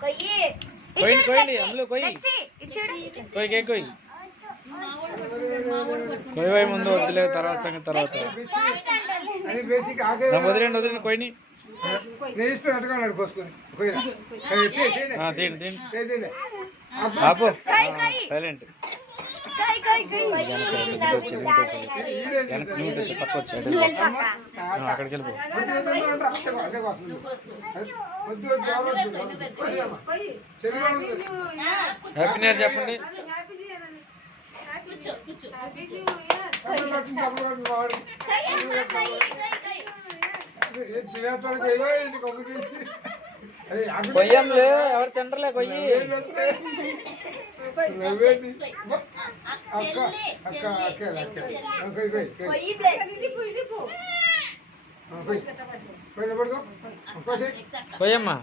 कोई हमलो कोई कोई भाई ముందు వదిలే తర్వాత సంగతి తర్వాత అని బేసిక్ ఆగే వదిలేండి कोई नहीं రిజిస్టర్ అటకాడు పోసుకొని బాబు సైలెంట్ అక్కడికి వెళ్ళిపో హ్యాపీ న్యూ ఇయర్ చెప్పండి కొయ్యంలే ఎవరు తింటలే కొయ్యి కొయ్యమ్మా